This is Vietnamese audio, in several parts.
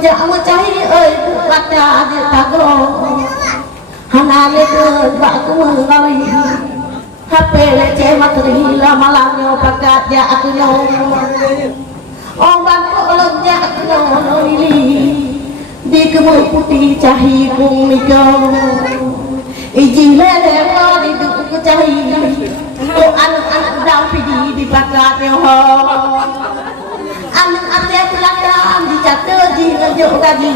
puja amat cahaya kata dia tago hana leke baku mengawi HP lece materi lama lama pakat dia aku obat kolon dia aku ini di kemul putih cahaya kung mikau iji lele ko di duku cahaya ko anak-anak daw pidi di pakat yo anak anak kelakar dicatat di ngejuk gaji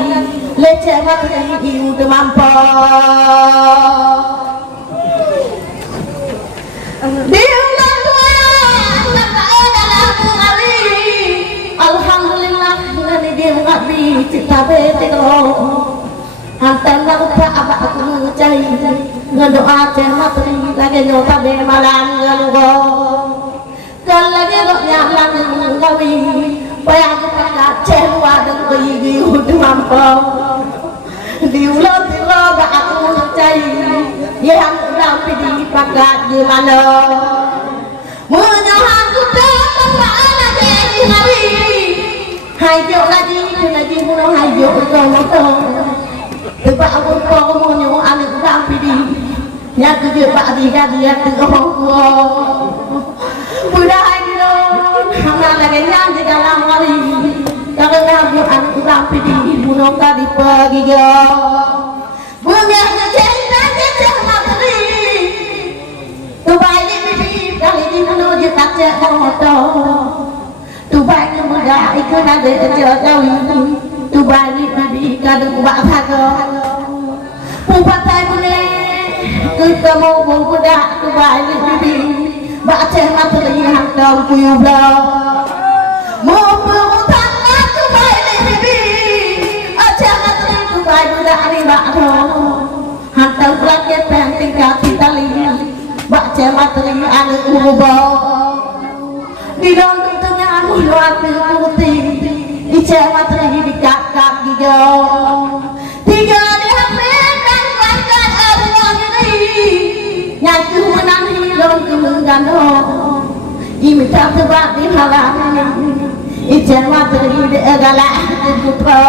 leceh materi iu demampo diulang Tuhan dalam mengali alhamdulillah ngani dia ngabi cita bete ko hantar lupa abak aku ngecai ngedoa ceh materi lagi nyota be malam ngalugo kalau lagi rohnya lagi ngawi bayang pakai cewa dan gigi udah mampu diulang bak aku ngecai yang udah pilih pakai gimana menyahan kuda mana jadi ngawi hayo lagi mula hayo kau tebak aku kau mau anak udah pilih yang kerja pak dia tengok budak ini hana lagi yang di dalam hari kalau nabi anak udah pilih ibu nongka di pagi yo bunga cerita materi tu baik bibi kali ini menuju kaca moto tu baik muda ikut ada jauh tu baik bibi kadang buat hago pupatai boleh kita mau budak tu baik bibi baca materi yang kau kuyublah mau berutang tu baik bibi aja materi tu baik budak ni bakro hantar pelakir penting kaki tali baca materi anu ubah di dalam tengah luar putih ica materi di kakak giga tiga di HP dan langgan arwah ini nyaku menangi dalam kemengano imita tebak di halaman ica materi di galak di kupa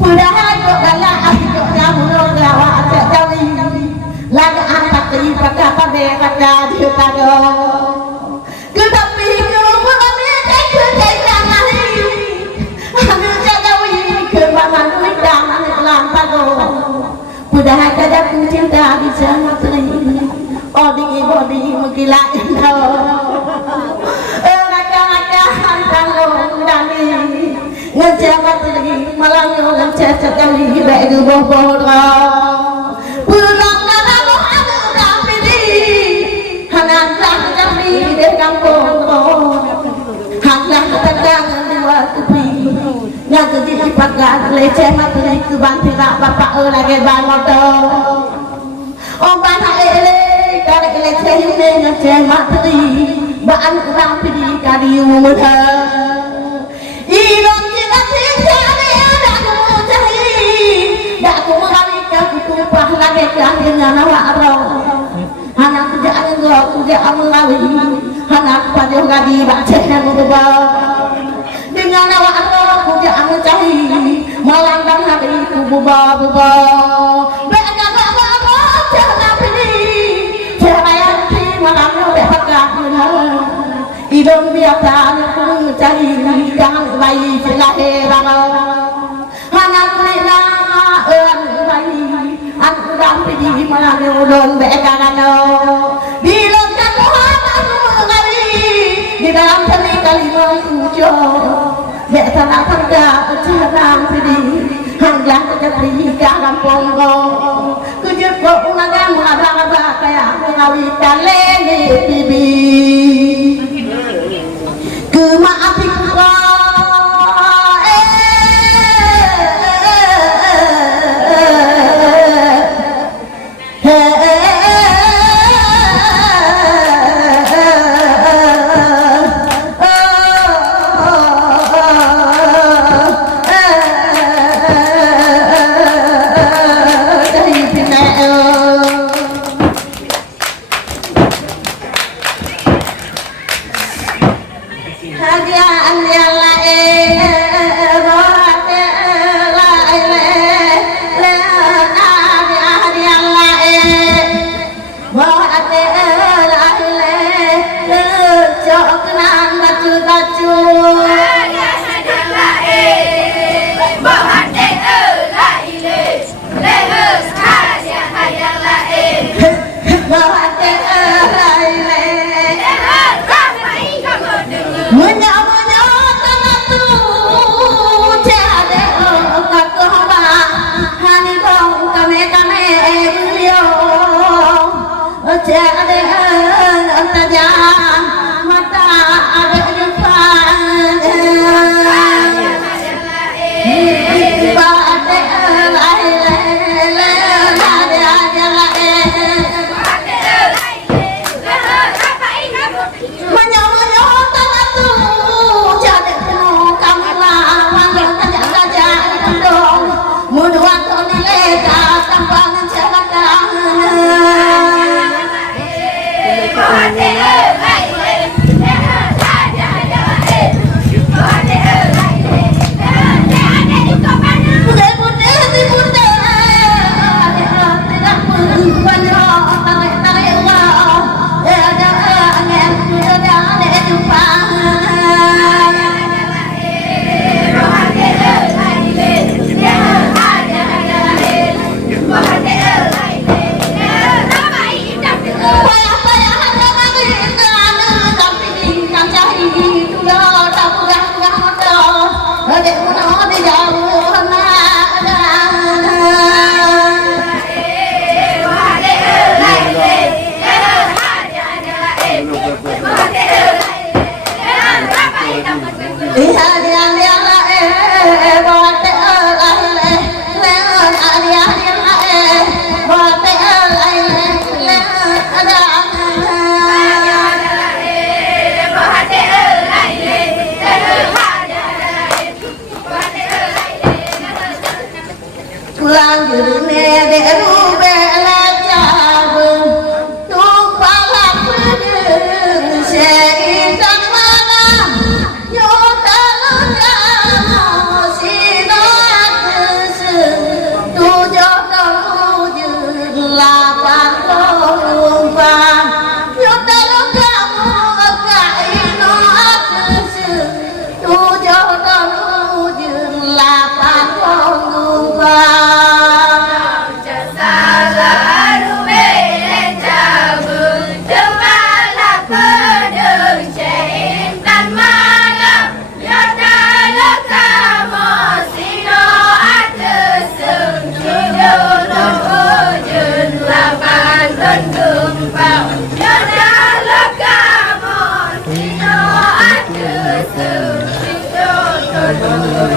mudahan kok galak kok kamu gawa acak jawi laga anak di pakai pada kata dia tago tetapi kamu ambil kerja hari anu jagawi ke mama nuidang anu lampago mudahan kada ku cinta di sana teri odi bodi mengkila indo raga hantar lo dani ngejabat teri malanyo ngececet kali bae bobo pulang nalo anu dapidi hanan kami di kampung haklah tetangga di watupi yang jadi pagar leceh materi kebantirak bapak lagi bangoto ombana ele kare leceh ini ngeceh materi baan kurang pidi kadiu muda irong kita cari ada kamu cari dak aku mengawi ke tumpah lagi dengan awak roh anak kerjaan gua kerjaan mengawi anak pada gadi baca yang berubah dengan awak roh kerjaan cari malam dan hari itu berubah benar bapak jangan pilih jangan pilih malam lebih pegah idom biasa aku cari jangan bayi lahir anak lina bayi aku dampi di malam udon bekanano bilon kan Muhammad mengali di dalam seni kalimat suci dek tanah tangga jarang sedih hanglah kejati kampung kujur kok unagan mengada-ngada kayak mengawi kalene bibi kemaafi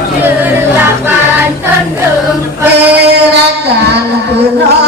Delapan kendung Gerakan penuh